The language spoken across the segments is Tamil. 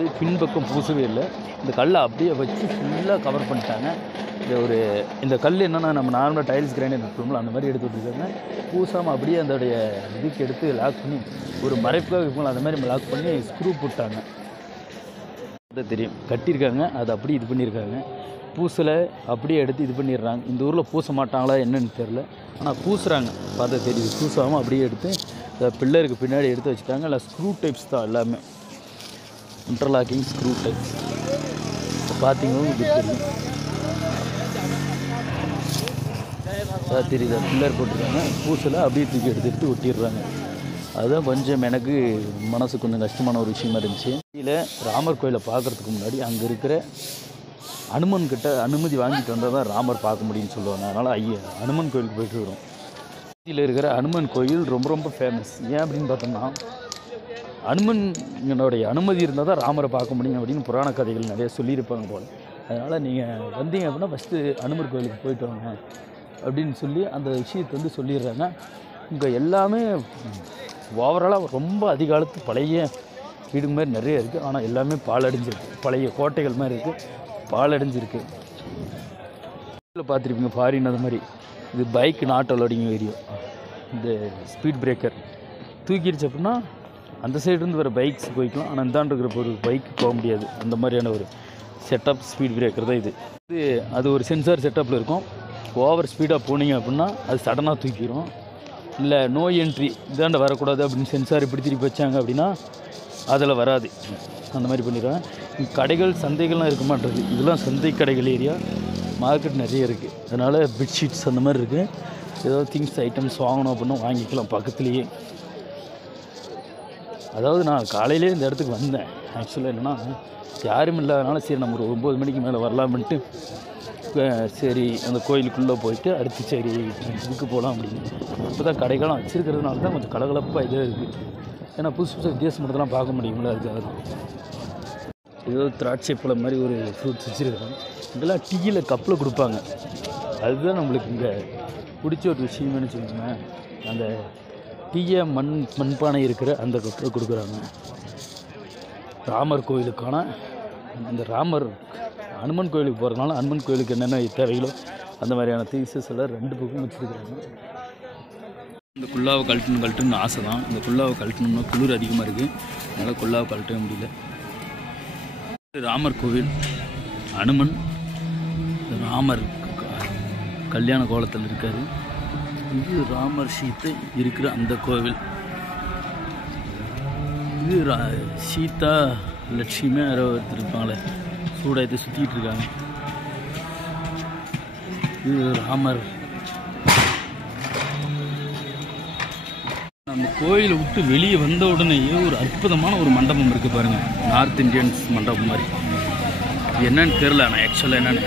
வந்து பின்பக்கம் பூசவே இல்லை. இந்த கல்லை அப்படியே வச்சு ஃபுல்லாக கவர் பண்ணிட்டாங்க. இந்த கல் என்னென்னா நம்ம நார்மலாக டைல்ஸ் கிரைனைட் இருக்கும்ல அந்த மாதிரி எடுத்து விட்டுருக்காங்க. பூசாமல் அப்படியே அதோடைய இதுக்கு எடுத்து லாக் பண்ணி ஒரு மறைப்புக்காக இருக்கும்ல அந்த மாதிரி லாக் பண்ணி ஸ்க்ரூ போட்டாங்க. அதை தெரியும் கட்டியிருக்காங்க, அதை அப்படியே இது பண்ணியிருக்காங்க. பூசலை அப்படியே எடுத்து இது பண்ணிடுறாங்க. இந்த ஊரில் பூச மாட்டாங்களா என்னன்னு தெரில, ஆனால் பூசுகிறாங்க பார்த்தா தெரியுது. பூசாமல் அப்படியே எடுத்து பில்லருக்கு பின்னாடி எடுத்து வச்சுட்டாங்க. இல்லை ஸ்க்ரூ டைப்ஸ் தான் எல்லாமே, இன்டர்லாக்கிங் ஸ்க்ரூ டைப்ஸ். இப்போ பார்த்தீங்கன்னா இது தெரியும், அதான் தெரியுது பில்லர் போட்டிருக்காங்க. பூசலை அப்படியே தூக்கி எடுத்து ஒட்டிடுறாங்க. அதுதான் கொஞ்சம் எனக்கு மனசு கொஞ்சம் கஷ்டமான ஒரு விஷயமா இருந்துச்சு. இதில் ராமர் கோயிலை பார்க்குறதுக்கு முன்னாடி அங்கே இருக்கிற அனுமன்கிட்ட அனுமதி வாங்கிட்டு வந்தால் தான் ராமர் பார்க்க முடியும்னு சொல்லுவாங்க. அதனால் அனுமன் கோயிலுக்கு போய்ட்டு வரும். இதில் இருக்கிற அனுமன் கோயில் ரொம்ப ரொம்ப ஃபேமஸ். ஏன் அப்படின்னு பார்த்தோம்னா, அனுமனுடைய அனுமதி இருந்தால் தான் ராமரை பார்க்க முடியும் அப்படின்னு புராண கதைகள் நிறைய சொல்லியிருப்பாங்க போல். அதனால் நீங்கள் வந்தீங்க அப்படின்னா ஃபஸ்ட்டு அனுமர் கோயிலுக்கு போயிட்டு வாங்க அப்படின்னு சொல்லி அந்த விஷயத்தை வந்து சொல்லிடுறாங்க. இங்கே எல்லாமே ஓவராலாக ரொம்ப அதிகாலத்து பழைய வீடு மாதிரி நிறைய இருக்குது. ஆனால் எல்லாமே பாலடைஞ்சிருக்கு, பழைய கோட்டைகள் மாதிரி இருக்குது, பாலடைஞ்சிருக்கு. இதில் பார்த்துருப்பீங்க ஃபாரின் அது மாதிரி. இது பைக் நாட் அலோடிங் ஏரியா. இந்த ஸ்பீட் பிரேக்கர் தூக்கிடுச்சு அப்படின்னா அந்த சைடுலேருந்து வர பைக்ஸ் போய்க்கலாம், ஆனால் இந்தாண்டு இருக்கிற ஒரு பைக் போக முடியாது. அந்த மாதிரியான ஒரு செட்டப் ஸ்பீட் பிரேக்கர் தான் இது. அது ஒரு சென்சார் செட்டப்பில் இருக்கும். ஓவர் ஸ்பீடாக போனீங்க அப்படின்னா அது சடனாக தூக்கிடும். இல்லை நோ என்ட்ரி இதாண்ட வரக்கூடாது அப்படின்னு சென்சார் இப்படி திருப்பி வச்சாங்க அப்படின்னா அதில் வராது. அந்த மாதிரி பண்ணிடுவேன். கடைகள் சந்தைகள்லாம் இருக்க மாட்டேங்குது. இதெல்லாம் சந்தை கடைகள் ஏரியா, மார்க்கெட் நிறைய இருக்குது. அதனால் பெட்ஷீட்ஸ் அந்த மாதிரி இருக்குது. ஏதாவது திங்ஸ் ஐட்டம்ஸ் வாங்கணும் அப்படின்னா வாங்கிக்கலாம் பக்கத்துலேயே. அதாவது நான் காலையிலே இந்த இடத்துக்கு வந்தேன். ஆக்சுவலாக என்னென்னா யாரும் இல்லாதனால சரி நம்ம ஒரு 9 மணிக்கு மேலே வரலாம்ன்ட்டு சரி அந்த கோயிலுக்குள்ளே போயிட்டு அடுத்து சரி இதுக்கு போகலாம் அப்படின்னு. இப்போ தான் கடைகளும் வச்சுருக்கிறதுனால தான் கொஞ்சம் கலகலப்பாக இதாக இருக்குது. ஏன்னா புதுசு புதுசு வித்தியாசமானதெல்லாம் பார்க்க முடியுங்களா, அதுக்காக தான். ஏதோ திராட்சை பழம் மாதிரி ஒரு ஃப்ரூட்ஸ் வச்சுருக்காங்க. இதெல்லாம் டீயில் கப்பில் கொடுப்பாங்க. அதுதான் நம்மளுக்கு இங்கே பிடிச்ச ஒரு விஷயம்னு சொல்லுவாங்க. அந்த டீயை மண்பானை இருக்கிற அந்த கப்பில் கொடுக்குறாங்க. ராமர் கோயிலுக்கான அந்த அனுமன் கோயிலுக்கு போகிறதுனால அனுமன் கோயிலுக்கு என்னென்ன தேவைகளோ அந்த மாதிரியான திங்ஸஸ் எல்லாம் 2 பக்கம் வச்சுருக்குறாங்க. இந்த குல்லாவை கழட்டணும்னு ஆசை தான். இந்த குல்லாவை கழட்டணும்னா குளிர் அதிகமாக இருக்குது, அதனால் குல்லாவை கழட்டவே முடியல. ராமர் கோவில், அனுமன் ராமர் கல்யாண கோலத்தில் இருக்கார். இது ராமர் சீத்தை இருக்கிற அந்த கோவில். இது சீதா லட்சுமி யாரோ இருப்பாங்களே சூடாயத்தை சுற்றிட்டு இருக்காங்க. இது ராமர். அந்த கோயிலை விட்டு வெளியே வந்த உடனேயே ஒரு அற்புதமான ஒரு மண்டபம் இருக்குது பாருங்கள், நார்த் இந்தியன்ஸ் மண்டபம் மாதிரி. இது என்னன்னு தெரில, ஆனால் ஆக்சுவலாக என்னென்னு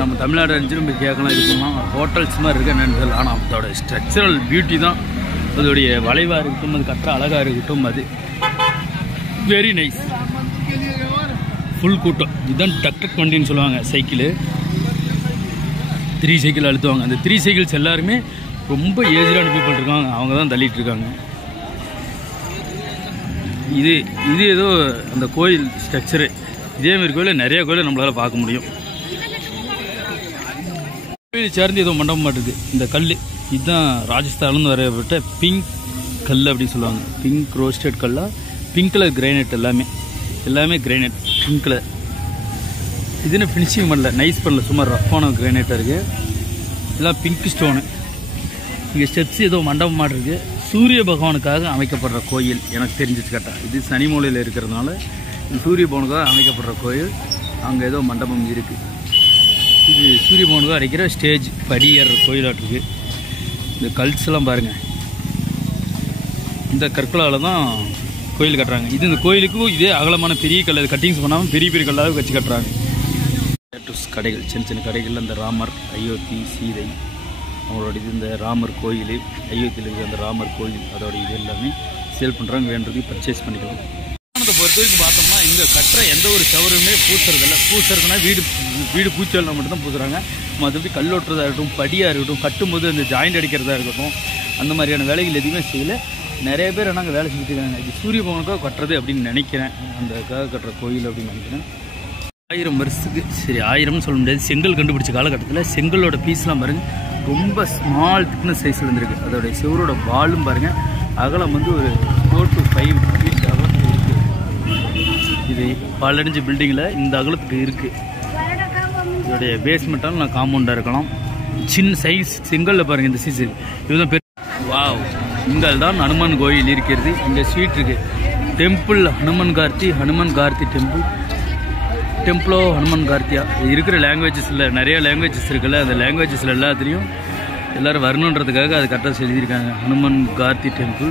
நம்ம தமிழ்நாடு அடிச்சு நம்ம கேட்கலாம். இருக்குமா ஹோட்டல்ஸ் மாதிரி இருக்குது என்னென்னு தெரியல. ஆனால் அதோட ஸ்ட்ரக்சரல் பியூட்டி தான், அதோடைய வளைவாக இருக்கட்டும், அது கட்டுற அழகாக இருக்கட்டும், அது வெரி நைஸ். ஃபுல் கூட்டம். இதுதான் டக் வண்டின்னு சொல்லுவாங்க. சைக்கிள் 3 சைக்கிள் அழுத்துவாங்க. அந்த 3 சைக்கிள்ஸ் எல்லாருமே ரொம்ப ஏஜ்டான பீப்புள் இருக்காங்க, அவங்க தான் தள்ளிட்டு இருக்காங்க. இது ஏதோ அந்த கோயில் ஸ்ட்ரக்சரு. இதேமாரி கோயில் நிறைய கோயில் நம்மளால் பார்க்க முடியும். கோயில் சேர்ந்து ஏதோ மண்டபம் மாட்டுது. இந்த கல் இதுதான் ராஜஸ்தான்லேருந்து வரப்பட்ட பிங்க் கல் அப்படின்னு சொல்லுவாங்க. பிங்க் ரோஸ்டட் கல்லாக, பிங்க் கலர் கிரைனைட், எல்லாமே கிரைனைட் பிங்க் கலர். இதுன்னு ஃபினிஷிங் பண்ணல, நைஸ் பண்ணல, சும்மா ரஃப்பான கிரைனைட்டாக இருக்குது. எல்லாம் பிங்க் ஸ்டோனு. இங்கே ஸ்டெப்ஸ் ஏதோ மண்டபம் மாட்டு இருக்குது. சூரிய பகவானுக்காக அமைக்கப்படுற கோயில் எனக்கு தெரிஞ்சிச்சு கேட்டால். இது சனி மூலையில் இருக்கிறதுனால இது சூரிய பகவானுக்காக அமைக்கப்படுற கோயில். அங்கே ஏதோ மண்டபம் இருக்குது. இது சூரிய பகவானுக்காக அரைக்கிற ஸ்டேஜ் படியேற கோயிலாக இருக்குது. இந்த கல்ஸ் எல்லாம் பாருங்கள், இந்த கற்களால் தான் கோயில் கட்டுறாங்க. இது இந்த கோயிலுக்கும் இதே அகலமான பெரிய கல், கட்டிங்ஸ் பண்ணாமல் பெரிய பெரிய கல்லாக வச்சு கட்டுறாங்க. கடைகள், சின்ன சின்ன கடைகளில் இந்த ராமர், அயோத்தி, சீதை அவங்களோட இது, இந்த ராமர் கோயில், அயோத்தியில் இருக்கிற அந்த ராமர் கோயில், அதோட இது எல்லாமே சேல் பண்ணுறாங்க. வேண்டது பர்ச்சேஸ் பண்ணிக்கலாம். அதை பொறுத்த வரைக்கும் பார்த்தோம்னா இங்கே கட்டுற எந்த ஒரு சவருமே பூசுறதில்ல. பூசுறதுனா வீடு பூச்சல்னா மட்டும்தான் பூசுகிறாங்க. மற்றபடி கல்லோட்டுறதா இருக்கட்டும், படியாக இருக்கட்டும், கட்டும்போது அந்த ஜாயிண்ட் அடிக்கிறதா இருக்கட்டும், அந்த மாதிரியான வேலைகள் எதுவுமே செய்யலை. நிறைய பேர் நாங்கள் வேலை செஞ்சுட்டு இருக்காங்க. இது சூரிய பகவானுக்காக கட்டுறது அப்படின்னு நினைக்கிறேன், அந்தக்காக கட்டுற கோயில் அப்படின்னு நினைக்கிறேன். 1000 வருஷத்துக்கு சரி 1000ன்னு சொல்ல முடியாது, செங்கல் கண்டுபிடிச்ச காலகட்டத்தில் செங்கலோட பீஸ்லாம் பாருங்கள் ரொம்ப ஸ்மால் திக்னஸ் சைஸில் இருந்திருக்கு. அதோடைய செவரோட வாலும் பாருங்கள் அகலம் வந்து ஒரு 4 to 5 feet அகலம் இருக்குது. இது பலடிஞ்ச பில்டிங்கில் இந்த அகலத்துக்கு இருக்குது. இதோடைய பேஸ்மெண்ட்டால் நான் காம்பவுண்டாக இருக்கலாம். சின்ன சைஸ் செங்கலில் பாருங்கள் இந்த சைஸ் இதுதான் பெரிய. வாவ், இங்கே தான் ஹனுமான் கோயில் இருக்கிறது. இங்கே ஸ்வீட் இருக்குது. டெம்பிள் ஹனுமன் கார்த்தி டெம்பிளோ ஹனுமன் கார்த்தியா. இருக்கிற லாங்குவேஜஸில் நிறைய லாங்குவேஜஸ் இருக்குல்ல, அந்த லாங்குவேஜஸில் எல்லாத்துலேயும் எல்லோரும் வரணுன்றதுக்காக அது கரெக்டாக எழுதியிருக்காங்க. ஹனுமன் கார்த்தி டெம்பிள்.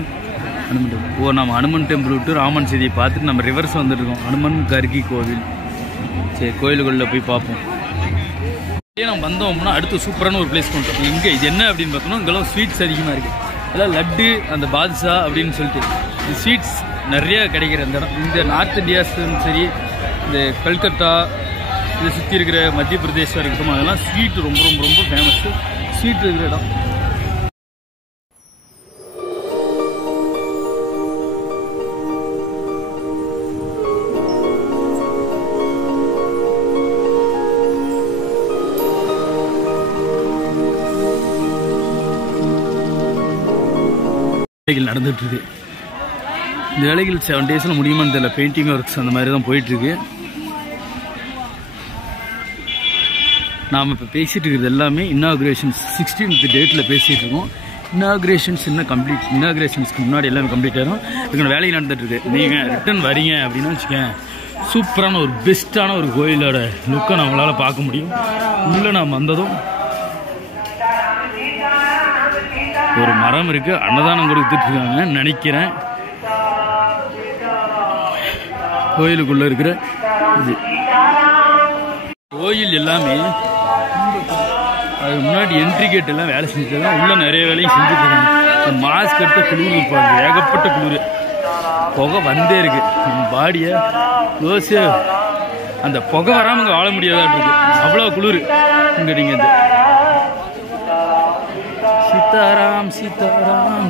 நம்ம ஹனுமன் டெம்பிள் விட்டு ராமன் செய்தியை பார்த்துட்டு நம்ம ரிவர்ஸ் வந்துட்டுருக்கோம். ஹனுமன் கர்கி கோவில். சரி, கோயிலுக்குள்ளே போய் பார்ப்போம். நம்ம வந்தோம்னா அடுத்து சூப்பரான ஒரு பிளேஸ் கொண்டு வரோம். இங்கே இது என்ன அப்படின்னு பார்த்தோம்னா இங்கெல்லாம் ஸ்வீட்ஸ் அதிகமாக இருக்குது. அதெல்லாம் லட்டு, அந்த பாதுஷா அப்படின்னு சொல்லிட்டு இந்த ஸ்வீட்ஸ் நிறையா கிடைக்கிற இந்த இடம். இந்த நார்த் இந்தியாஸும் சரி, இந்த கல்கத்தா இதை சுற்றி இருக்கிற மத்திய பிரதேசம் இருக்கட்டும், அதெல்லாம் ஸ்வீட் ரொம்ப ரொம்ப ரொம்ப ஃபேமஸ்ஸு. ஸ்வீட் இருக்கிற இடம். வேலைகள் நடந்துகிட்ருக்கு. இந்த வேலைகள் 7 daysல முடியுமான்னு தெரியல. பெயிண்டிங் ஒர்க்ஸ் அந்த மாதிரி தான் போயிட்டுருக்கு. நாம் இப்போ பேசிகிட்டு இருக்கிறது எல்லாமே இன்னாகுரேஷன்ஸ் 16th டேட்டில் பேசிகிட்டு இருக்கோம். இன்னாகுரேஷன்ஸ் இன்னும் கம்ப்ளீட், இன்னாகுரேஷன்ஸ்க்கு முன்னாடி எல்லாமே கம்ப்ளீட் ஆகிடும். இதுக்கு வேலை நடந்துகிட்ருக்கு. நீங்கள் ரிட்டர்ன் வரீங்க அப்படின்னு வச்சுக்கேன், சூப்பரான ஒரு பெஸ்ட்டான ஒரு கோயிலோட லுக்கை நம்மளால் பார்க்க முடியும். உள்ளே நாம் வந்ததும் ஒரு மரம் இருக்குது, அன்னதானம் கொடுத்துட்ருக்காங்க நினைக்கிறேன். கோயிலுக்குள்ளே இருக்கிற இது கோயில் எல்லாமே அது முன்னாடி என்ட்ரி கேட் எல்லாம் வேலை செஞ்சுட்டு தான் உள்ளே நிறைய வேலையும் செஞ்சுட்டு இருக்காங்க. மாஸ்க் எடுத்த குளிர் இருப்பாங்க, ஏகப்பட்ட குளிர், புகை வந்தே இருக்கு. நம்ம பாடியை யோசி, அந்த புகை வராமல் இங்கே வாழ முடியாதாட்டு இருக்கு, அவ்வளோ குளிர் இங்கே. நீங்கள் இந்த சீதாராம் சீதாராம்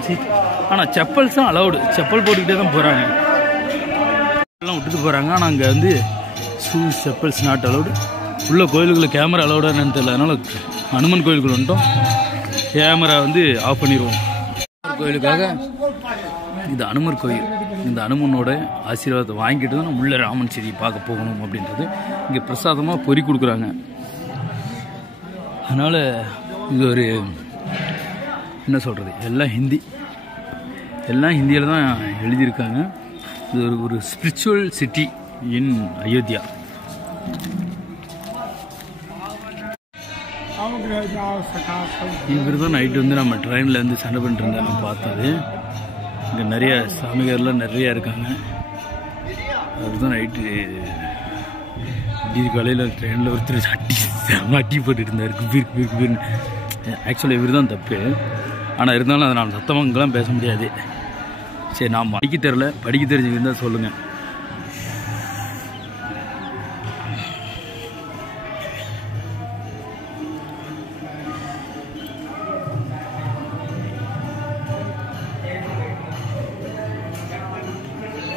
ஆனால் செப்பல்ஸும் அலவுடு, செப்பல் போட்டுக்கிட்டே தான் போகிறாங்க, எல்லாம் விட்டுட்டு போகிறாங்க. ஆனால் அங்கே வந்து ஷூஸ் செப்பல்ஸ் நாட் அலவுடு. உள்ள கோயிலுக்குள்ள கேமரா அலவுடா என்னன்னு தெரியல, அதனால் ஹனுமன் கோயிலுக்குள்ள வந்துட்டோம். கேமரா வந்து ஆஃப் பண்ணிடுவோம். கோயிலுக்காக இது அனுமர் கோயில். இந்த அனுமனோட ஆசீர்வாதத்தை வாங்கிட்டு தான் நம்ம உள்ள ராமன் செய்தி பார்க்க போகணும் அப்படின்றது. இங்கே பிரசாதமாக பொறி கொடுக்குறாங்க. அதனால் இது ஒரு என்ன சொல்கிறது, எல்லாம் ஹிந்தி, எல்லாம் ஹிந்தியில் தான் எழுதியிருக்காங்க. இது ஒரு ஸ்பிரிச்சுவல் சிட்டி இன் அயோத்தியா. இவர் தான் நைட்டு வந்து நம்ம ட்ரெயினில் வந்து சண்டை பண்ணிட்டு இருந்தா நம்ம பார்த்தது. இங்கே நிறைய சாமிகாரெலாம் நிறையா இருக்காங்க. அவர் தான் நைட்டு திடீர் காலையில் ட்ரெயினில் ஒருத்தர் அட்டி போட்டுட்டு இருந்தார். குபீர் ஆக்சுவலாக இவர் தான் தப்பு. ஆனால் இருந்தாலும் அதை நான் சத்தமாக இங்கெல்லாம் பேச முடியாது. சரி, நான் படிக்க தெரில, படிக்க தெரிஞ்சுக்கிருந்தால் சொல்லுங்கள்.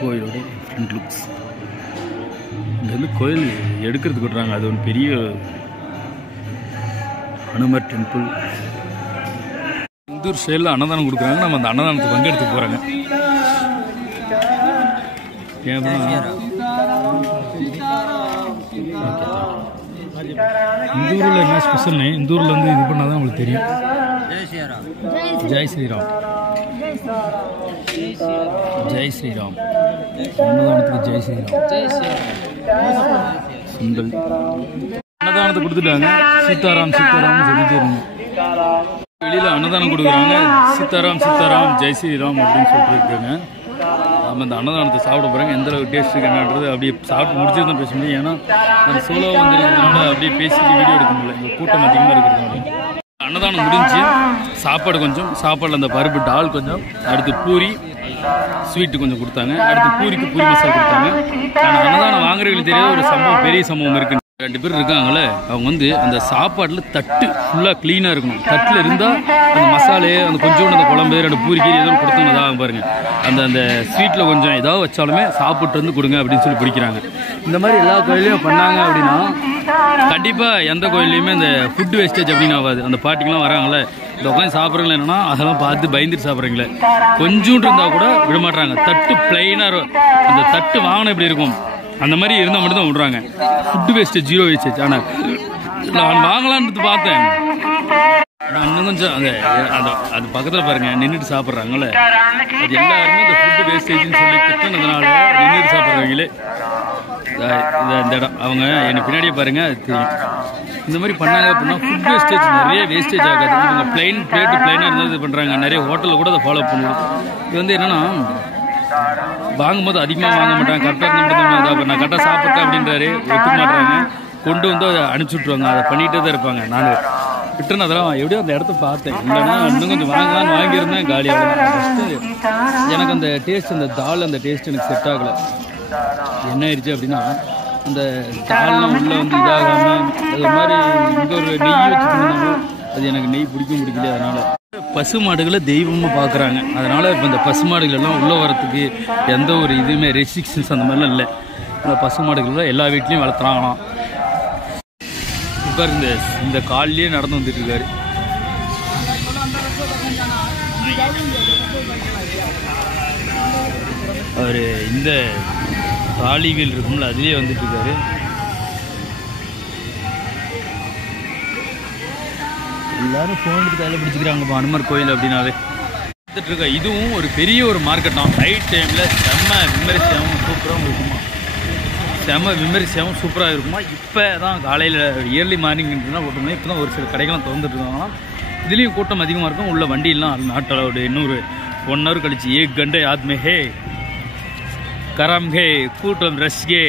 கோயிலோட ஃப்ரண்ட் லுக்ஸ். இங்கே வந்து கோயில் எடுக்கிறதுக்கு விட்றாங்க. அது ஒரு பெரிய ஹனுமர் டெம்பிள். இந்தூர் சைடில் அன்னதானம் கொடுக்குறாங்க. நம்ம அந்த அன்னதானத்துக்கு பங்கெடுத்து போகிறாங்க. இந்த ஊரில் என்ன ஸ்பெஷல்னு, இந்த ஊரில் வந்து இது பண்ணால் தான் உங்களுக்கு தெரியும். ஜெய் ஸ்ரீராம், ஜெய் ஸ்ரீராம். அன்னதானத்துக்கு ஜெய் ஸ்ரீராம். சுண்டல் அன்னதானத்தை கொடுத்துட்டாங்க. சீதாராம் சீதாராம்னு சொல்லிட்டு இருந்தோம். வெளியில் அன்னதானம் கொடுக்குறாங்க. சீதாராம் சீதாராம் ஜெய் ஸ்ரீராம் அப்படின்னு சொல்லிட்டு இருக்காங்க. நம்ம அந்த அன்னதானத்தை சாப்பிட போகிறாங்க. எந்த அளவுக்கு டேஸ்ட் இருக்கு என்னன்றது அப்படியே சாப்பிட்டு முடிச்சு தான் பேச முடியும். ஏன்னா நம்ம சோலோ வந்துருக்கிறதுனால அப்படியே பேசிட்டு வீடியோ எடுக்க முடியல, இங்கே கூட்டம் அதிகமாக இருக்கிறதுனால. அன்னதானம் முடிஞ்சு சாப்பாடு கொஞ்சம், சாப்பாடில் அந்த பருப்பு டால் கொஞ்சம், அடுத்து பூரி ஸ்வீட்டு கொஞ்சம் கொடுத்தாங்க. அடுத்து பூரிக்கு பூரி மசாலா கொடுத்தாங்க. ஆனால் அன்னதானம் வாங்குறவங்களுக்கு தெரியாத ஒரு சம்பவம், பெரிய சம்பவம் இருக்குன்னு. 2 பேர் இருக்காங்களே, அவங்க வந்து அந்த சாப்பாட்டில் தட்டு ஃபுல்லாக க்ளீனாக இருக்கணும். தட்டில் இருந்தால் அந்த மசாலே அந்த கொஞ்சோண்டு அந்த குழம்பு 2 பூரி கீரி ஏதோ கொடுத்தோன்னதாக பாருங்கள். அந்த ஸ்வீட்டில் கொஞ்சம் ஏதாவது வச்சாலுமே சாப்பிட்டு வந்து கொடுங்க அப்படின்னு சொல்லி பிடிக்கிறாங்க. இந்த மாதிரி எல்லா கோயிலையும் பண்ணாங்க அப்படின்னா கண்டிப்பாக எந்த கோயிலையுமே இந்த ஃபுட் வேஸ்டேஜ் அப்படின்னு ஆகாது. அந்த பாட்டிங்கெலாம் வராங்களே, இந்த உட்காந்து சாப்பிட்றீங்களா என்னன்னா அதெல்லாம் பார்த்து பயந்துட்டு சாப்பிட்றீங்களே, கொஞ்சோண்டு இருந்தால் கூட விட மாட்டாங்க. தட்டு பிளைனாக அந்த தட்டு வாங்கின எப்படி இருக்கும் அந்த மாதிரி இருந்தால் மட்டும் தான் விடுறாங்க. Food wastage 0 wastage. ஆனால் நான் வாங்கலான்னு பார்த்தேன், நான் இன்னும் கொஞ்சம் அது பக்கத்தில் பாருங்கள் நின்றுட்டு சாப்பிட்றாங்களே, அது எல்லாருமே இந்த ஃபுட் வேஸ்டேஜ்னு சொல்லி திட்டினதுனால நின்றுட்டு சாப்பிட்றவங்களே. இந்த இடம் அவங்க எனக்கு பின்னாடியே பாருங்கள், அது தெரியும். இந்த மாதிரி பண்ணாங்க அப்படின்னா ஃபுட் வேஸ்டேஜ் நிறைய வேஸ்டேஜ் ஆகாது. இவங்க பிளேட்டு பிளைனாக இருந்தால் இது பண்ணுறாங்க. நிறைய ஹோட்டலில் கூட அதை ஃபாலோ பண்ணுவோம். இது வந்து என்னென்னா வாங்கும்போது அதிகமாக வாங்க மாட்டாங்க, கரெக்டாக இருந்த நான் கரெக்டாக சாப்பிட்டேன் அப்படின்றாரு, ஒத்துக்க மாட்டாங்க, கொண்டு வந்து அதை அனுப்பிச்சி விட்ருவாங்க. அதை பண்ணிகிட்டே தான் இருப்பாங்க. நான் விட்டுன்னு அதெல்லாம் எப்படியோ அந்த இடத்த பார்த்தேன், இல்லைன்னா இன்னும் கொஞ்சம் வாங்கலான்னு வாங்கியிருந்தேன், காலியாக. ஃபஸ்ட்டு எனக்கு அந்த டேஸ்ட், அந்த தால் அந்த டேஸ்ட் எனக்கு செட் ஆகலை. என்ன ஆயிடுச்சு அப்படின்னா அந்த தால்லாம் உள்ளே வந்து இதாகாமல் அது மாதிரி இங்கே ஒரு நெய் வச்சுருந்தாங்க, அது எனக்கு நெய் பிடிக்கல. அதனால் பசு மாடுகளை தெய்வமாக பார்க்குறாங்க. அதனால் இப்போ இந்த பசு மாடுகள் எல்லாம் உள்ளே வரத்துக்கு எந்த ஒரு இதுவுமே ரெஸ்ட்ரிக்ஷன்ஸ் அந்த மாதிரிலாம் இல்லை. இந்த பசு மாடுகள்லாம் எல்லா வீட்லேயும் வளர்த்துறாங்களாம். இப்போ இந்த காலிலேயே நடந்து வந்துட்டு இருக்காரு. அவர் இந்த காளிகள் இருக்கும்ல அதுலேயே வந்துட்டு இருக்காரு. எல்லாரும் ஃபோன் எடுத்து கையில் பிடிச்சிக்கிறாங்கப்பா அனுமர் கோயில் அப்படின்னாவே வந்துட்டு இருக்கா. இதுவும் ஒரு பெரிய ஒரு மார்க்கெட் தான். நைட் டைமில் செம்ம விமரிசையாகவும் சூப்பராகவும் இருக்குமா, செம்ம விமரிசையாகவும் சூப்பராக இருக்குமா. இப்போ தான் காலையில் இயர்லி மார்னிங்னா போட்டோம்னா இப்போ தான் ஒரு சில கடைகள்லாம் திறந்துட்டு இருக்காங்களாம். இதுலேயும் கூட்டம் அதிகமாக இருக்கும். உள்ள வண்டியெல்லாம் நாட் அலவுடு. இன்னொரு 1 hour கழிச்சு 1 घंटे ஆத்மே ஹே கரம் ஹே கூட்டம் ரஷ் கே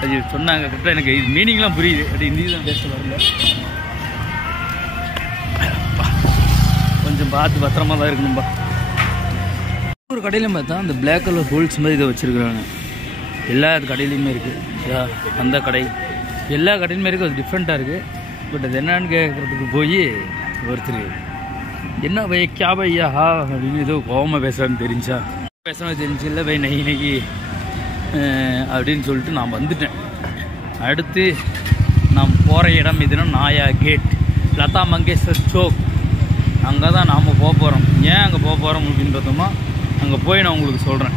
அது சொன்னாங்க. கரெக்டாக எனக்கு இது மீனிங்லாம் புரியுது. அப்படி ஹிந்தி தான் பேச வரல. கொஞ்சம் பார்த்து பத்திரமா தான் இருக்கணும்பா. ஒரு கடையிலையும் பார்த்தா அந்த பிளாக் கலர் ஹோல்ஸ் மாதிரி இதை வச்சுருக்குறாங்க. எல்லா கடையிலையுமே இருக்குது. அந்த கடை எல்லா கடையிலுமே இருக்குது. அது டிஃப்ரெண்ட்டாக இருக்குது. பட் அது என்னன்னு கேட்குறதுக்கு போய் ஒருத்தர் என்ன பைய கே பையா ஹா அப்படின்னு ஏதோ கோவமாக பேசுகிறான்னு தெரிஞ்சா பேசுகிறது தெரிஞ்சு இல்லை பை நெய் அப்படின்னு சொல்லிட்டு நான் வந்துட்டேன். அடுத்து நாம் போகிற இடம் இதுன்னா நாயா கேட், லதா மங்கேஷ்கர் சோக். அங்கே தான் நாம் போக போகிறோம். ஏன் அங்கே போக போகிறோம் அப்படின்றதுமா அங்கே போய் நான் உங்களுக்கு சொல்கிறேன்.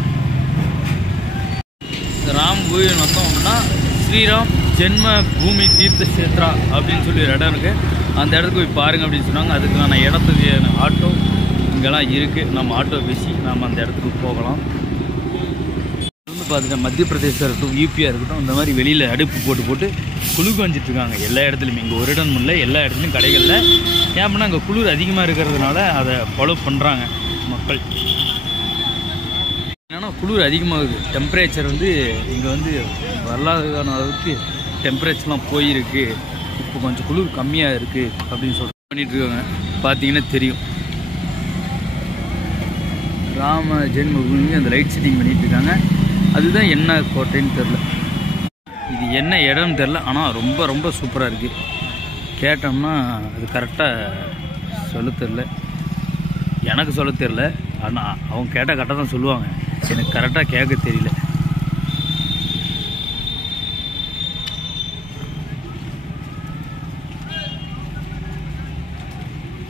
ராம் கோயில் வந்தோம் அப்படின்னா ஸ்ரீராம் ஜென்ம பூமி தீர்த்த சேத்ரா அப்படின்னு சொல்லி ஒரு இடம் இருக்குது. அந்த இடத்துக்கு போய் பாருங்கள் அப்படின்னு சொன்னாங்க. அதுக்கான இடத்துக்கு ஆட்டோ இங்கெல்லாம் இருக்குது. நம்ம ஆட்டோ பேசி நம்ம அந்த இடத்துக்கு போகலாம். வந்து பார்த்துட்டேன் மத்திய பிரதேசம் இருக்கட்டும், யூபியாக இருக்கட்டும், இந்த மாதிரி வெளியில் அடுப்பு போட்டு குளிர் வந்துட்டுருக்காங்க எல்லா இடத்துலையுமே. இங்கே ஒரு இடம் இல்லை, எல்லா இடத்துலையும் கடைகளில். ஏன் அப்படின்னா அங்கே குளிர் அதிகமாக இருக்கிறதுனால அதை ஃபாலோ பண்ணுறாங்க மக்கள். என்னென்னா குளிர் அதிகமாகுது. டெம்பரேச்சர் வந்து இங்கே வந்து வரலாதான அளவுக்கு டெம்பரேச்சர்லாம் போயிருக்கு. இப்போ கொஞ்சம் குளிர் கம்மியாக இருக்குது அப்படின்னு சொல்லிட்டு பண்ணிகிட்ருக்காங்க. பார்த்தீங்கன்னா தெரியும் ராம ஜென்மபூமி அந்த லைட் செட்டிங் பண்ணிகிட்ருக்காங்க. அதுதான் என்ன கோட்டைன்னு தெரில, இது என்ன இடம்னு தெரில. ஆனால் ரொம்ப ரொம்ப சூப்பராக இருக்குது. கேட்டோம்னா அது கரெக்டாக சொல்ல தெரில, எனக்கு சொல்ல தெரில. ஆனால் அவங்க கேட்டால் கரெக்டாக தான் சொல்லுவாங்க. எனக்கு கரெக்டாக கேட்க தெரியல.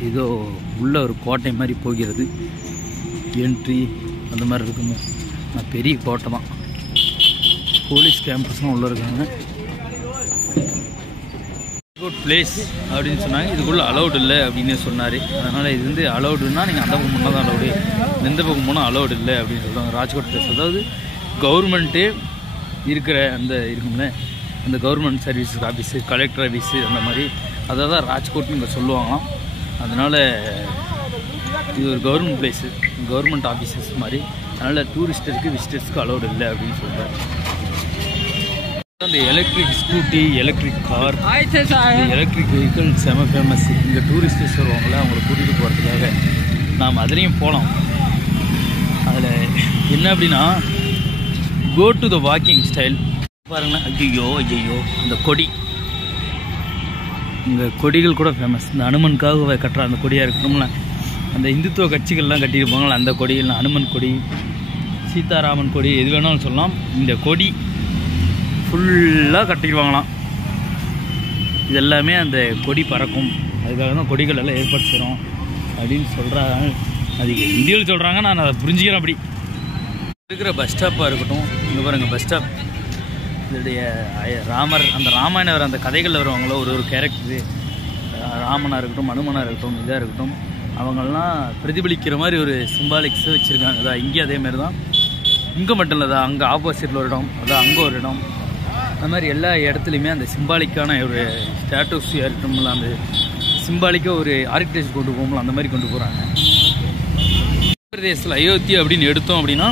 ஏதோ உள்ள ஒரு கோட்டை மாதிரி போகிறது. என்ட்ரி அந்த மாதிரி இருக்குங்க. பெரிய கோட்டை தான். போலீஸ் கேம்பஸ்லாம் உள்ளே இருக்காங்க. குட் பிளேஸ் அப்படின்னு சொன்னாங்க. இதுக்குள்ளே அலௌடு இல்லை அப்படின்னு சொன்னார். அதனால் இது வந்து அலௌடுன்னா நீங்கள் அந்த பக்கம் போனால் தான் அலௌடு, எந்த பக்கம் போனால் அலௌடு இல்லை அப்படின்னு சொல்கிறாங்க. ராஜ்கோட் பிளேஸ் அதாவது கவர்மெண்ட்டு இருக்கிற அந்த இருக்கும்ல அந்த government service office, collector office அந்த மாதிரி அதை தான் ராஜ்கோட்னு இங்கே சொல்லுவாங்களாம். அதனால் இது ஒரு கவர்மெண்ட் பிளேஸு, கவர்மெண்ட் ஆஃபீஸஸ் மாதிரி. அதனால் டூரிஸ்டருக்கு விசிட்டர்ஸ்க்கு அலௌடு இல்லை அப்படின்னு சொல்கிறார். அந்த electric scooty, electric car, electric vehicle செம ஃபேமஸ். இங்கே டூரிஸ்டர்ஸ் வருவாங்கள அவங்கள கூட்டிகிட்டு போகிறதுக்காக நாம் அதுலேயும் போகலாம். அதில் என்ன அப்படின்னா go to the walking style. பாருங்களேன், ஐயோ அந்த கொடி, இங்கே கொடிகள் கூட ஃபேமஸ். இந்த அனுமனுக்காக கட்டுற அந்த கொடியாக இருக்கணும்ல, அந்த இந்துத்துவ கட்சிகள்லாம் கட்டியிருப்பாங்களா அந்த கொடிகள், அனுமன் கொடி, சீதாராமன் கொடி, எது வேணாலும் சொல்லலாம். இந்த கொடி ஃபுல்லாக கட்டிடுவாங்களாம். இது எல்லாமே அந்த கொடி பறக்கும், அதுக்காக தான் கொடிகள் எல்லாம் ஏற்பாடு செய்கிறோம் அப்படின்னு சொல்கிறாங்க. அது இந்தியாவில் சொல்கிறாங்க, நான் அதை புரிஞ்சுக்கிறேன். அப்படி இருக்கிற பஸ் ஸ்டாப்பாக இருக்கட்டும், இங்கே பாருங்கள் பஸ் ஸ்டாப், இதோடைய ராமர், அந்த ராமாயணம் அந்த கதைகளில் வருவாங்களோ ஒரு கேரக்டரு, ராமனாக இருக்கட்டும், அனுமனாக இருக்கட்டும், இதாக இருக்கட்டும், அவங்கெல்லாம் பிரதிபலிக்கிற மாதிரி ஒரு சிம்பாலிக்ஸை வச்சுருக்காங்க. அதான் இங்கே அதேமாரி தான், இங்கே மட்டும் இல்லை, அதான் அங்கே ஆப்போசிட்டில் ஒரு இடம், அதான் அங்கே ஒரு இடம், அந்த மாதிரி எல்லா இடத்துலையுமே அந்த சிம்பாலிக்கான ஒரு ஸ்டாட்டூஸ் இருக்கட்டும்ல, அந்த சிம்பாலிக்காக ஒரு ஆர்கிடெக்சர் கொண்டு போகும்போது அந்த மாதிரி கொண்டு போகிறாங்க. பிரதேசத்தில் அயோத்தி அப்படின்னு எடுத்தோம் அப்படின்னா,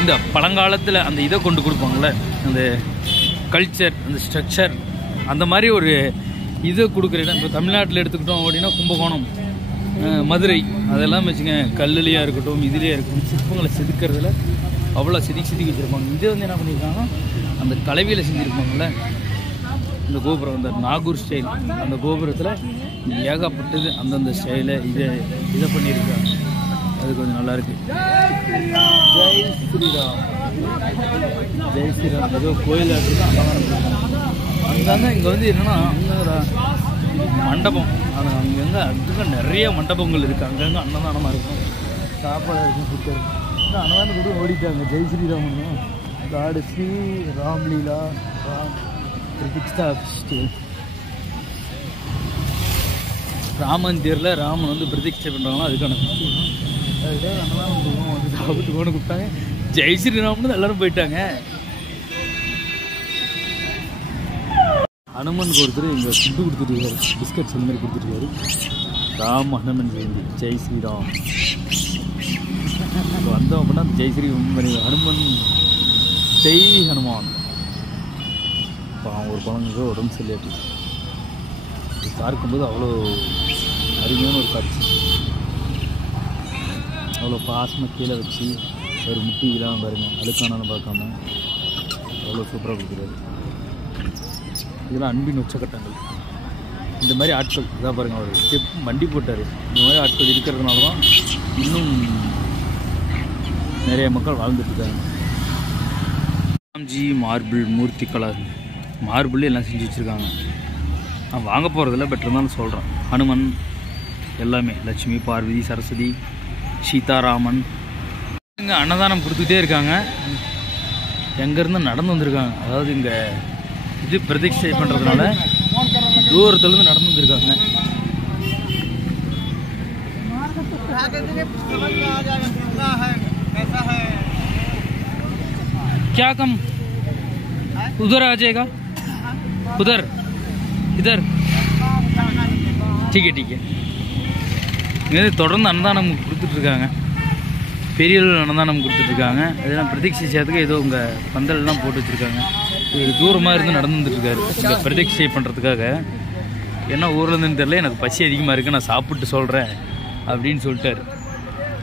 இந்த பழங்காலத்தில் அந்த இதை கொண்டு கொடுப்பாங்களே, அந்த கல்ச்சர், அந்த ஸ்ட்ரக்சர், அந்த மாதிரி ஒரு இதை கொடுக்குற இடம். இப்போ தமிழ்நாட்டில் எடுத்துக்கிட்டோம் அப்படின்னா கும்பகோணம், மதுரை, அதெல்லாம் வச்சுங்க, கல்லுலையாக இருக்கட்டும், இதுலேயே இருக்கட்டும், சிற்பங்களை செதுக்கிறதுல அவ்வளோ செதுக்கி வச்சுருப்பாங்க. இது வந்து என்ன பண்ணியிருக்காங்கன்னா, அந்த கலவையில் செஞ்சுருப்பாங்கள்ல, இந்த கோபுரம், அந்த நாகூர் ஸ்டைல், அந்த கோபுரத்தில் ஏகப்பட்டது அந்தந்த ஸ்டைலை இதை பண்ணியிருக்காங்க. அது கொஞ்சம் நல்லாயிருக்கு. ஜெய் ஸ்ரீராம், ஜெய் ஸ்ரீராம், ஏதோ கோயில் இருக்குது. அங்கங்கே இங்கே வந்து என்னென்னா, அங்கே ஒரு மண்டபம், ஆனால் அங்கங்கே அதுக்கு நிறைய மண்டபங்கள் இருக்குது. அங்கங்கே அன்னதானமாக இருக்கும், சாப்பாடு இருக்கும், ஃபுட்டு இருக்கும். அன்னதானம் கூட ஓடிட்டாங்க. ஜெய் ஸ்ரீராமன் காடு ஸ்ரீ ராம்லீலா பிரதிஷ்டா ஃபெஸ்டிவல். ராமன் தேரில் ராமன் வந்து பிரதிஷ்டை பண்ணுறாங்களோ அதுக்கான ஃபெஸ்டிவல். அதுக்காக அன்னதானம் கொடுக்கணும், வந்து சாப்பிட்டுக்கோன்னு கூப்பிட்டாங்க. ஜெய் ஸ்ரீராமன் எல்லோரும் போயிட்டாங்க. ஹனுமனுக்கு ஒருத்தர் இங்கே ஃபுட்டு கொடுத்துருக்காரு, பிஸ்கட்ஸ் இந்த மாதிரி கொடுத்துருக்காரு. ராம் ஹனுமன் ஜெயந்தி, ஜெய் ஸ்ரீராம். இப்போ வந்தோம் அப்படின்னா ஜெய் ஸ்ரீ ஹனுமன், ஜெய் ஹனுமான். இப்போ அவன் ஒரு குழந்தைங்க உடம்பு சரியாட்டி பார்க்கும்போது அவ்வளோ அருமையான ஒரு காட்சி. அவ்வளோ பாசமாக கீழே வச்சு ஒரு முட்டி இல்லாமல் பாருங்கள், அழுக்கானாலும் பார்க்காம அவ்வளோ சூப்பராக கொடுக்குறாரு. இதெல்லாம் அன்பின் உச்சக்கட்டங்கள். இந்த மாதிரி ஆட்கள் இதான் பாருங்கள், அவர் ஸ்டெப் வண்டி போட்டார். இந்த மாதிரி ஆட்கள் இருக்கிறதுனால தான் இன்னும் நிறைய மக்கள் வாழ்ந்துட்டுருக்காங்க. ராம்ஜி மார்பிள் மூர்த்தி கலர், மார்பிள் எல்லாம் செஞ்சு வச்சுருக்காங்க. நான் வாங்க போகிறதில்ல, பட் இருந்தாலும் சொல்கிறேன். ஹனுமன் எல்லாமே, லட்சுமி, பார்வதி, சரஸ்வதி, சீதாராமன். இங்கே அன்னதானம் கொடுத்துக்கிட்டே இருக்காங்க. எங்கேருந்து நடந்து வந்திருக்காங்க, அதாவது இங்கே இது பிரதிஷ்டை பண்ணுறதுனால தூரத்துலேருந்து நடந்து வந்திருக்காங்க. क्या कम उधर आ जाएगा, उधर इधर ठीक है ठीक है. இங்கே தொடர்ந்து அன்னதானம் கொடுத்துட்ருக்காங்க, பெரிய அன்னதானம் கொடுத்துட்ருக்காங்க. அதெல்லாம் பிரதீட்சை செய்யறதுக்கு ஏதோ உங்கள் பந்தல்லாம் போட்டு வச்சுருக்காங்க. இது தூரமாக இருந்து நடந்து வந்துட்டுருக்காரு இங்கே பிரதீட்சை பண்ணுறதுக்காக. என்ன ஊர்லேருந்துன்னு தெரியல, எனக்கு பசி அதிகமாக இருக்குது, நான் சாப்பிட்டு சொல்கிறேன் அப்படின்னு சொல்லிட்டார்.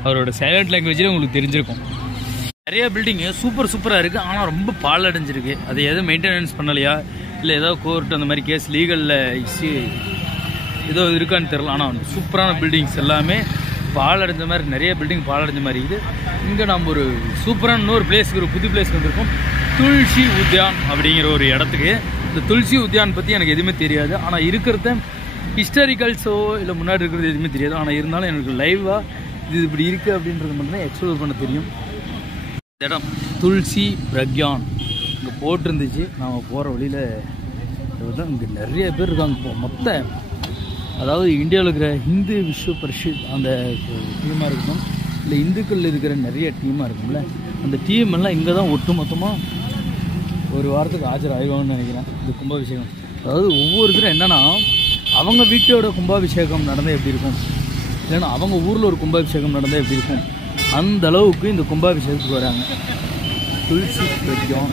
அவரோட சைலண்ட் லாங்குவேஜில் உங்களுக்கு தெரிஞ்சிருக்கும். நிறைய பில்டிங்கு சூப்பராக இருக்குது, ஆனால் ரொம்ப பாழடைஞ்சிருக்கு. அது எதுவும் மெயின்டெனன்ஸ் பண்ணலையா, இல்லை ஏதோ கோர்ட் அந்த மாதிரி கேஸ் லீகலில் இஷ்யூ ஏதோ இருக்கான்னு தெரில. ஆனால் சூப்பரான பில்டிங்ஸ் எல்லாமே பாழடைஞ்ச மாதிரி, நிறைய பில்டிங் பாழடைஞ்ச மாதிரி இருக்குது. இங்கே நம்ம ஒரு சூப்பரான இன்னொரு பிளேஸுக்கு, ஒரு புது பிளேஸ்க்கு வந்திருக்கோம், துளசி உத்யான் அப்படிங்கிற ஒரு இடத்துக்கு. இந்த துளசி உத்யான் பற்றி எனக்கு எதுவுமே தெரியாது, ஆனால் இருக்கிறத ஹிஸ்டாரிக்கல்ஸோ இல்லை முன்னாடி இருக்கிறது எதுவுமே தெரியாது. ஆனால் இருந்தாலும் எனக்கு லைவாக இது இப்படி இருக்குது அப்படின்றது மட்டும்தான் எக்ஸ்ப்ளோர் பண்ண தெரியும். இந்த இடம் துளசி பிரக்யான் இங்கே போட்டிருந்துச்சு. நாம் போகிற வழியில் தான் இங்கே நிறைய பேர் இருக்காங்க. இப்போ மொத்த, அதாவது இந்தியாவில் இருக்கிற ஹிந்து விஸ்வ பரிஷத் அந்த டீமாக இருக்கணும், இல்லை இந்துக்கள் இருக்கிற நிறைய டீமாக இருக்கும்ல, அந்த டீம் எல்லாம் இங்கே தான் ஒட்டு மொத்தமாக ஒரு வாரத்துக்கு ஆஜர் ஆகிடுவாங்கன்னு நினைக்கிறேன். இந்த கும்பாபிஷேகம், அதாவது ஒவ்வொருத்தரும் என்னென்னா, அவங்க வீட்டோட கும்பாபிஷேகம் நடந்தால் எப்படி இருக்கும், இல்லைன்னா அவங்க ஊரில் ஒரு கும்பாபிஷேகம் நடந்தால் எப்படி இருக்கும், அந்த அளவுக்கு இந்த கும்பாபிஷேகத்துக்கு வராங்க. துளசி பிரக்யான்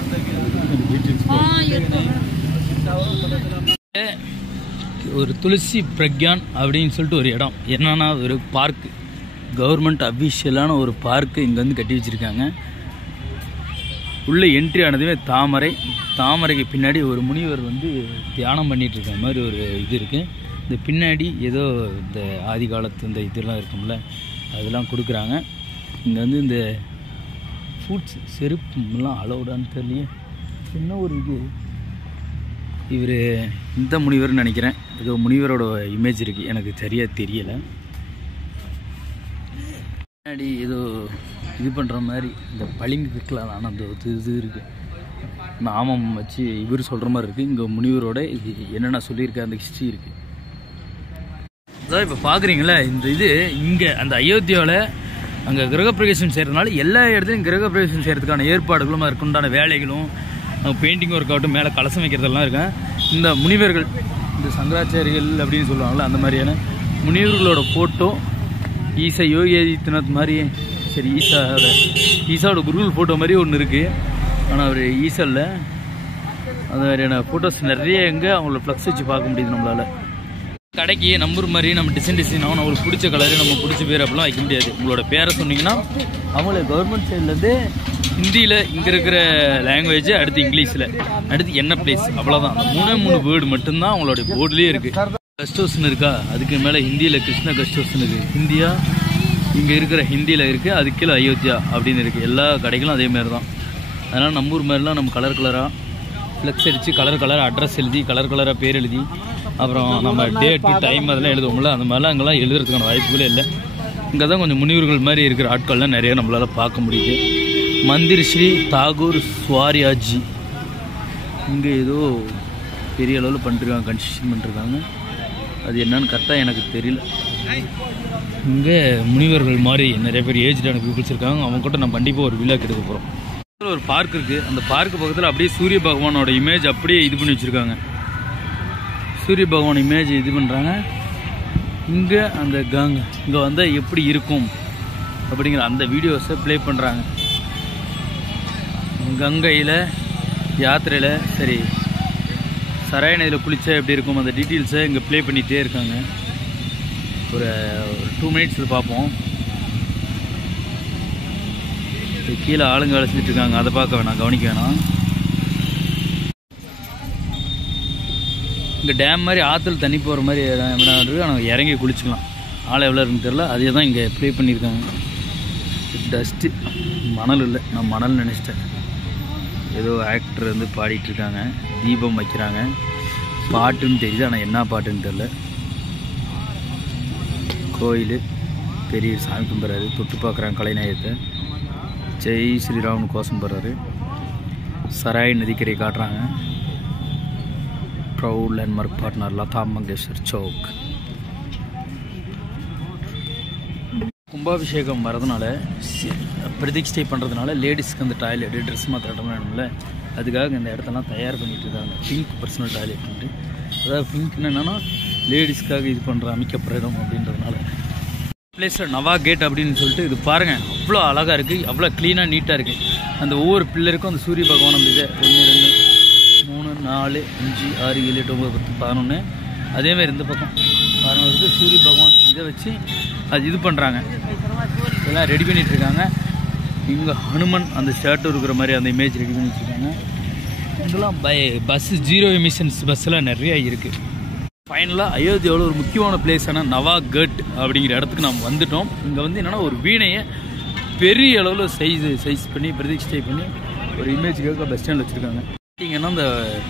ஒரு துளசி பிரக்யான் அப்படின்னு சொல்லிட்டு ஒரு இடம், என்னன்னா ஒரு பார்க்கு, கவர்மெண்ட் அஃபிஷியலான ஒரு பார்க்கு இங்கே வந்து கட்டி வச்சுருக்காங்க. உள்ளே என்ட்ரி ஆனதுமே தாமரைக்கு பின்னாடி ஒரு முனிவர் வந்து தியானம் பண்ணிகிட்டு இருக்க மாதிரி ஒரு இது இருக்குது. இந்த பின்னாடி ஏதோ இந்த ஆதி காலத்து இந்த இதெல்லாம் இருக்கும்ல அதெல்லாம் கொடுக்குறாங்க. இங்கே வந்து இந்த ஃபுட்ஸ் செருப்புலாம் அலௌடான்னு தெரியலையே. என்ன ஒரு இது, இவர் இந்த முனிவர்னு நினைக்கிறேன். ஏதோ முனிவரோட இமேஜ் இருக்குது, எனக்கு சரியாக தெரியலை. பின்னாடி ஏதோ இது பண்ணுற மாதிரி இந்த பளிங்கு கற்களால் அந்த இது இருக்குது, நாமம் வச்சு இவர் சொல்கிற மாதிரி இருக்குது. இங்கே முனிவரோட இது என்னென்ன சொல்லியிருக்க அந்த ஹிஸ்ட்ரி இருக்குது. அதான் இப்போ பார்க்குறீங்களா இந்த இது இங்கே அந்த அயோத்தியாவில் அங்கே கிரகப்பிரவேசம் செய்கிறதுனால எல்லா இடத்துலையும் கிரகப்பிரவேசம் செய்கிறதுக்கான ஏற்பாடுகளும் அதுக்குண்டான வேலைகளும் பெயிண்டிங் ஒர்க் ஆகட்டும், மேலே கலசம் வைக்கிறதெல்லாம் இருக்கேன். இந்த முனிவர்கள் இந்த சங்கராச்சாரிகள் அப்படின்னு சொல்லுவாங்கள்ல அந்த மாதிரியான முனிவர்களோட ஃபோட்டோ ஈசா யோகி ஆதித்யநாத் மாதிரி, சரி ஈசாவோட குருகுல் ஃபோட்டோ மாதிரி ஒன்று இருக்குது. ஆனால் அவர் ஈசா இல்லை, அந்த மாதிரியான ஃபோட்டோஸ் நிறைய எங்கே அவங்களோட ஃப்ளக்ஸ் வச்சு பார்க்க முடியுது நம்மளால். கடைக்கு நம்பர் மாதிரி நம்ம டிசைன் ஆகும், நம்மளுக்கு பிடிச்ச கலரு நம்ம பிடிச்ச பேர் அப்படிலாம் வைக்க முடியாது. உங்களோட பேரை சொன்னீங்கன்னா அவங்கள கவர்மெண்ட் சைட்லேருந்து ஹிந்தியில் இங்கே இருக்கிற லாங்குவேஜ், அடுத்து இங்கிலீஷில், அடுத்து என்ன பிளேஸ், அவ்வளோதான். அந்த 3 வேர்டு மட்டும்தான் அவங்களோட போர்ட்லேயே இருக்குது. கெஸ்ட் ஹவுஸ்ன்னு இருக்கா, அதுக்கு மேலே ஹிந்தியில் கிருஷ்ணா கெஸ்ட் ஹவுஸ்ன்னு இருக்குது. ஹிந்தியா இங்கே இருக்கிற ஹிந்தியில் இருக்குது, அதுக்கு கீழே அயோத்தியா அப்படின்னு இருக்குது. எல்லா கடைகளும் அதேமாதிரி தான். அதனால் நம்ம ஊர் மாதிரிலாம் நம்ம கலராக ஃப்ளெக்ஸ் அடித்து கலர் அட்ரஸ் எழுதி கலராக பேர் எழுதி அப்புறம் நம்ம டேட்டு டைம் அதெல்லாம் எழுதுவோம்ல, அந்த மாதிரிலாம் அங்கெல்லாம் எழுதுறதுக்கான வாய்ப்புகளே இல்லை. இங்கே தான் கொஞ்சம் முனிவர்கள் மாதிரி இருக்கிற ஆட்கள்லாம் நிறைய நம்மளால் பார்க்க முடியுது. மந்திர் ஸ்ரீ தாகூர் ஸ்வாரியாஜி இங்கே ஏதோ பெரிய அளவில் பண்ணிருக்காங்க, கன்ஸ்ட்ரக்ஷன் பண்ணிருக்காங்க. அது என்னன்னு கரெக்டாக எனக்கு தெரியல. இங்கே முனிவர்கள் மாதிரி நிறைய பேர் ஏஜ்டான பீப்புள்ஸ் இருக்காங்க. அவங்க கூட நம்ம கண்டிப்பாக ஒரு விழாக்கு எடுக்க போகிறோம். ஒரு பார்க் இருக்குது, அந்த பார்க்கு பக்கத்தில் அப்படியே சூரிய பகவானோட இமேஜ் அப்படியே இது பண்ணி வச்சுருக்காங்க. சூரிய பகவான் இமேஜ் இது பண்ணுறாங்க. இங்கே அந்த இங்கே வந்தால் எப்படி இருக்கும் அப்படிங்கிற அந்த வீடியோஸை ப்ளே பண்ணுறாங்க. கங்கையில் யாத்திரையில் சரி சராய நதியில் குளித்தா எப்படி இருக்கும் அந்த டீட்டெயில்ஸை இங்கே ப்ளே பண்ணிகிட்டே இருக்காங்க. ஒரு 2 மினிட்ஸில் பார்ப்போம். கீழே ஆளுங்க வேலை செஞ்சுட்டு இருக்காங்க, அதை பார்க்க வேணாம், கவனிக்க வேணாம். இங்கே டேம் மாதிரி ஆற்றுல தண்ணி போகிற மாதிரி இருக்குது, ஆனால் இறங்கி குளிச்சுக்கலாம். ஆள் எவ்வளோ இருக்குன்னு தெரில, அதே தான் இங்கே ப்ளே பண்ணியிருக்காங்க. டஸ்ட்டு மணல் இல்லை, நான் மணல் நினச்சிட்டேன். ஏதோ ஆக்டர் வந்து பாடிட்டுருக்காங்க, தீபம் வைக்கிறாங்க, பாட்டுன்னு தெரியுது, ஆனால் என்ன பாட்டுன்னு தெரில. கோயில் பெரிய சாமி கும்பிட்றாரு, தொட்டு பார்க்குறாங்க கலைநாயகத்தை. ஜெய் ஸ்ரீராம்னு கோஷம் போடுறாரு. சராய் நதிக்கரை காட்டுறாங்க. Proud landmark partner Lata Mangeshkar Chowk. கும்பாபிஷேகம் வரதுனால பிரதிஷ்டை பண்ணுறதுனால லேடிஸ்க்கு அந்த டாய்லெட் ட்ரெஸ் மாற்ற இடம் வேணும்ல, அதுக்காக இந்த இடத்தெல்லாம் தயார் பண்ணிகிட்டு இருக்காங்க. பிங்க் பர்சனல் டாய்லெட்ன்ட்டு, அதாவது பிங்க்னு என்னென்னா லேடிஸ்க்காக இது பண்ணுற அமைக்கப்படுற இடம் அப்படின்றதுனால. பிளேஸில் நவா கேட் அப்படின்னு சொல்லிட்டு இது பாருங்கள், அவ்வளோ அழகாக இருக்குது, அவ்வளோ க்ளீனாக நீட்டாக இருக்குது. அந்த ஒவ்வொரு பில்லருக்கும் அந்த சூரிய பகவான் அந்த இதை 1 2 3 4 5 6 7 8 9 10 11 அதேமாதிரி இந்த பக்கம் 11 சூரிய பகவான் இதை வச்சு அது இது பண்ணுறாங்க, இதெல்லாம் ரெடி பண்ணிகிட்ருக்காங்க. இங்கே ஹனுமன் அந்த ஷர்ட்டு இருக்கிற மாதிரி அந்த இமேஜ் ரெடி பண்ணி வச்சுருக்காங்க. இதெல்லாம் பஸ்ஸு 0 எமிஷன்ஸ் பஸ்ஸெல்லாம் நிறையா இருக்குது. ஃபைனலாக அயோத்தியாவில் ஒரு முக்கியமான பிளேஸான நவாகட் அப்படிங்கிற இடத்துக்கு நாம் வந்துட்டோம். இங்கே வந்து என்னென்னா ஒரு வீணையை பெரிய அளவில் சைஸ் பண்ணி பிரதிஷ்டை பண்ணி ஒரு இமேஜுக்காக பஸ் ஸ்டாண்டில் வச்சுருக்காங்க. பார்த்தீங்கன்னா இந்த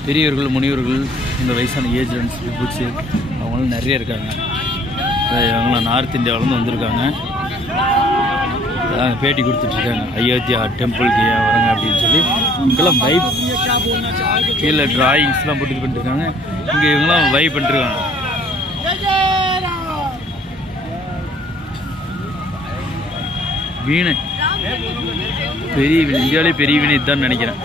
பெரியவர்கள் முனிவர்கள் இந்த வயசான ஏஜென்ட்ஸ் பீப்புள்ஸு அவங்களும் நிறைய இருக்காங்க. இவங்களாம் நார்த் இந்தியாவிலேருந்து வந்திருக்காங்க. பேட்டி கொடுத்துட்ருக்காங்க, அயோத்தியா டெம்பிளுக்கு ஏன் வரங்க அப்படின்னு சொல்லி. இங்கெல்லாம் வைப் கீழே டிராயிங்ஸ்லாம் போட்டு இது பண்ணிட்டுருக்காங்க. இங்கே இவங்கெல்லாம் வைப் பண்ணிட்டுருக்காங்க. வீணை பெரிய வீணை, இந்தியாவிலே பெரிய வீணை இதுதான் நினைக்கிறேன்.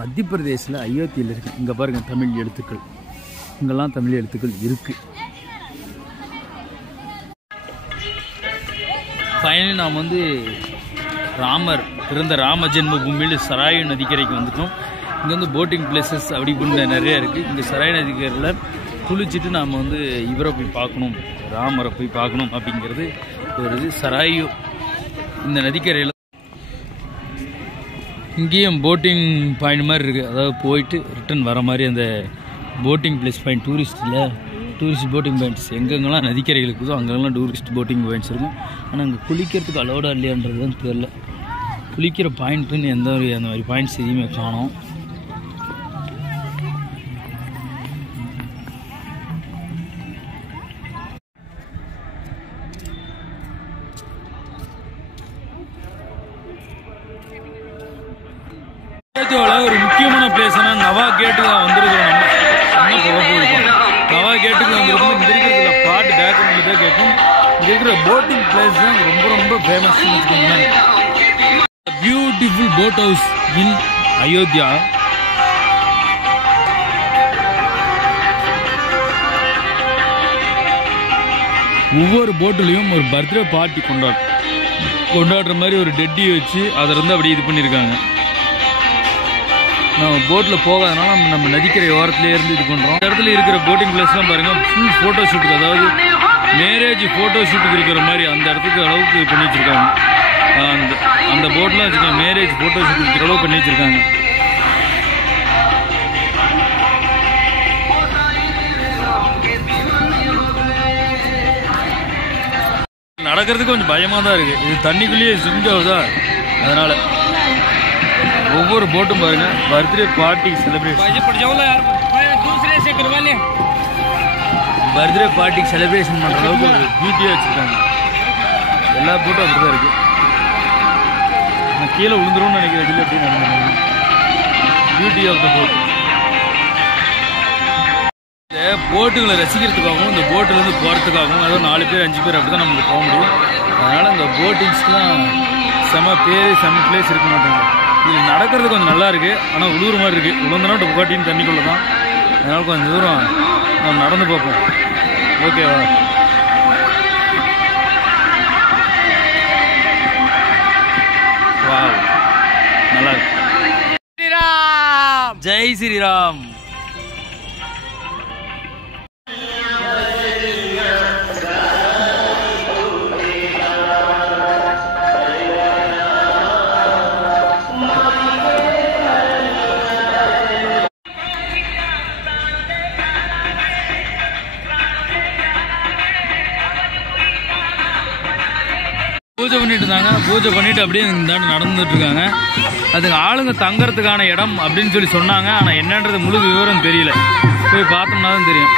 மத்திய பிரதேசில் அயோத்தியில் இருக்கு. இங்கே பாருங்கள் தமிழ் எழுத்துக்கள், இங்கெல்லாம் தமிழ் எழுத்துக்கள் இருக்குது. ஃபைனலி நாம் வந்து ராமர் பிறந்த ராம ஜென்ம பூமியில் சராயு நதிக்கரைக்கு வந்துட்டோம். இங்கே வந்து போட்டிங் பிளேசஸ் அப்படி இப்படின்னு நிறைய இருக்குது. இங்கே சராயு நதிக்கரையில் குளிச்சுட்டு நாம் வந்து இவரை போய் பார்க்கணும், ராமரை போய் பார்க்கணும் அப்படிங்கிறது ஒரு இது. சராயு இந்த நதிக்கரையில் இங்கேயும் போட்டிங் பாயிண்ட் மாதிரி இருக்குது, அதாவது போயிட்டு ரிட்டன் வர மாதிரி அந்த boating plus point tourist boating points எங்கெங்கெல்லாம் நதிக்கரைகள் இருக்குதோ அங்கெல்லாம் டூரிஸ்ட் போட்டிங் பாயிண்ட்ஸ் இருக்கும். ஆனால் அங்கே குளிக்கிறதுக்கு அலோடா இல்லையான்றது தான் தெரில. குளிக்கிற பாயிண்ட்டுன்னு அந்த மாதிரி பாயிண்ட்ஸ் எதுவுமே காணோம். ஒரு முக்கியமான பிளேஸ்னா நவா கேட்டுக்கு தான் வந்துருக்கோம். நம்ம போக போயிருக்கோம். நவா கேட்டுக்கு வந்துருக்கோம். இங்கே இருக்கிறதுல பாட்டு பேக்ரவுண்ட் தான் கேட்கும். இங்கே இருக்கிற போட்டிங் பிளேஸ் தான் ரொம்ப ரொம்ப ஃபேமஸ்ன்னு வச்சுக்கோங்களேன். Beautiful boat house in Ayodhya. ஒவ்வொரு போட்டுலையும் ஒரு பர்த்டே பார்ட்டி கொண்டாடுற மாதிரி ஒரு டெட்டி வச்சு அதை வந்து அப்படியே இது பண்ணியிருக்காங்க. நம்ம போட்டில் போகாதனால நம்ம நதிக்கரை ஓரத்துலேயே இருந்து இது பண்ணுறோம். இந்த இடத்துல இருக்கிற போட்டிங் பிளேஸ்லாம் பாருங்கள், ஃபுல் ஃபோட்டோ ஷூட்டுக்கு, அதாவது மேரேஜ் ஃபோட்டோ ஷூட்டுக்கு இருக்கிற மாதிரி அந்த இடத்துக்கு அளவுக்கு பண்ணி வச்சுருக்காங்க. அந்த போட்லாம் வச்சுக்கோங்க, மேரேஜ் ஃபோட்டோ ஷூட் இருக்கிற அளவுக்கு பண்ணி வச்சுருக்காங்க. நடக்கிறதுக்கு கொஞ்சம் பயமாக தான் இருக்குது. இது தண்ணிக்குள்ளேயே ஸ்விம் ஆகுதா, அதனால் ஒவ்வொரு போட்டும் பாருங்க birthday party celebration, birthday party celebration பண்ணுற அளவுக்கு ஒரு பியூட்டியாக வச்சுருக்காங்க. எல்லா போட்டும் அப்படி தான் இருக்குது. நான் கீழே விழுந்துரும்னு நினைக்கிறேன். இதில் எப்படி நடந்துருக்காங்க. Beauty of the boat. இந்த போட்டுகளை ரசிக்கிறதுக்காகவும் இந்த போட்டிலேருந்து போகிறதுக்காகவும் ஏதோ 4 பேர் 5 பேர் அப்படி தான் நமக்கு போக முடியும். அதனால் இந்த போட்டிங்ஸ்லாம் செம பிளேஸ் இருக்க மாட்டாங்க. இது நடக்கிறது கொஞ்சம் நல்லா இருக்குது, ஆனால் உழுவுற மாதிரி இருக்குது. உளுந்தனா புகாட்டின்னு தண்ணிக்குள்ளே தான். அதனால் கொஞ்சம் தூரம் நம்ம நடந்து பார்ப்போம். ஓகேவா? வா, நல்லா இருக்கு. ஸ்ரீராம், ஜெய் ஸ்ரீராம். பூஜை பண்ணிட்டு இருந்தாங்க. பூஜை பண்ணிட்டு அப்படியே இந்தாண்டு நடந்துட்டு இருக்காங்க. அதுக்கு ஆளுங்க தங்கறதுக்கான இடம் அப்படின்னு சொல்லி சொன்னாங்க. ஆனால் என்னன்றது முழு விவரம் தெரியல. போய் பார்த்தோம்னா தான் தெரியும்.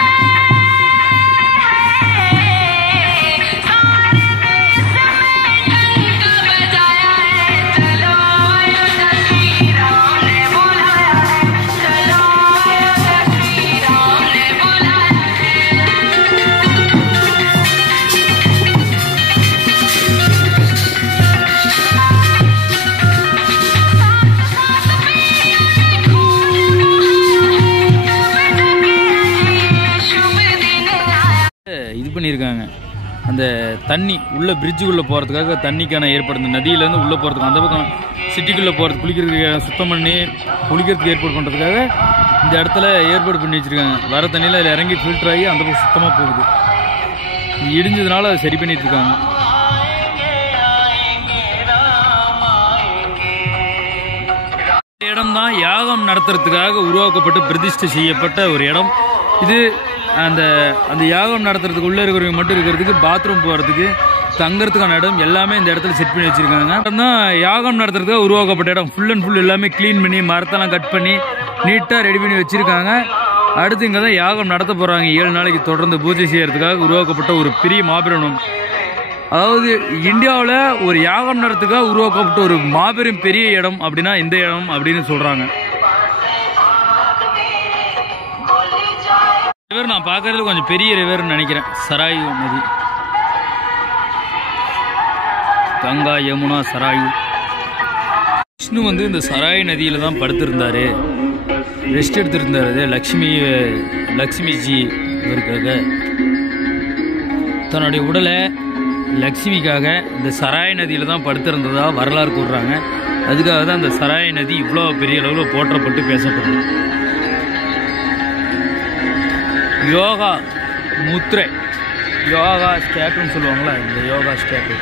இது பண்ணியிருக்காங்க. அந்த தண்ணி உள்ள பிரிட்ஜுக்குள்ளே போகிறதுக்காக தண்ணிக்கான ஏற்பாடு, இந்த நதியிலேருந்து உள்ளே போகிறதுக்கு, அந்த பக்கம் சிட்டிக்குள்ளே போகிறது, குளிக்கிறதுக்கு சுத்தம் பண்ணி குளிக்கிறதுக்கு ஏற்பாடு பண்ணுறதுக்காக இந்த இடத்துல ஏற்பாடு பண்ணி வச்சுருக்காங்க. வர தண்ணியில் அதில் இறங்கி ஃபில்டர் ஆகி அந்த பக்கம் சுத்தமாக போகுது. இடிஞ்சதுனால அதை சரி பண்ணிட்டு இருக்காங்க. இடம் தான் யாகம் நடத்துறதுக்காக உருவாக்கப்பட்டு பிரதிஷ்டை செய்யப்பட்ட ஒரு இடம் இது. அந்த யாகம் நடத்துறதுக்கு உள்ளே இருக்கிறவங்க மட்டும் இருக்கிறதுக்கு, பாத்ரூம் போகிறதுக்கு, தங்கறதுக்கான இடம் எல்லாமே இந்த இடத்துல செட் பண்ணி வச்சுருக்காங்க. தான் யாகம் நடத்துறதுக்காக உருவாக்கப்பட்ட இடம். ஃபுல் அண்ட் ஃபுல் எல்லாமே க்ளீன் பண்ணி மரத்தெல்லாம் கட் பண்ணி நீட்டாக ரெடி பண்ணி வச்சுருக்காங்க. அடுத்து இங்கே தான் யாகம் நடத்த போகிறாங்க. 7 நாளைக்கு தொடர்ந்து பூஜை செய்யறதுக்காக உருவாக்கப்பட்ட ஒரு பெரிய மாபெரும், அதாவது இந்தியாவில் ஒரு யாகம் நடத்துக்காக உருவாக்கப்பட்ட ஒரு மாபெரும் பெரிய இடம் அப்படின்னா இந்த இடம் அப்படின்னு சொல்கிறாங்க. ரிவர் நான் பார்க்கறது கொஞ்சம் பெரிய ரிவர்னு நினைக்கிறேன். சராயு நதி, கங்கா, யமுனா, சராயு. விஷ்ணு வந்து இந்த சராயு நதியில் தான் படுத்திருந்தாரு, ரெஸ்ட் எடுத்துருந்தாரு. லக்ஷ்மிஜி இவருக்காக தன்னுடைய உடலை லக்ஷ்மிக்காக இந்த சராய் நதியில் தான் படுத்திருந்ததா வரலாறு கூறுறாங்க. அதுக்காக தான் அந்த சராய் நதி இவ்வளோ பெரிய அளவில் போற்றப்பட்டு பேசப்படுது. யோகா முத்ரை, யோகா ஸ்டேட்டுன்னு சொல்லுவாங்களா, இந்த யோகா ஸ்டேட்டு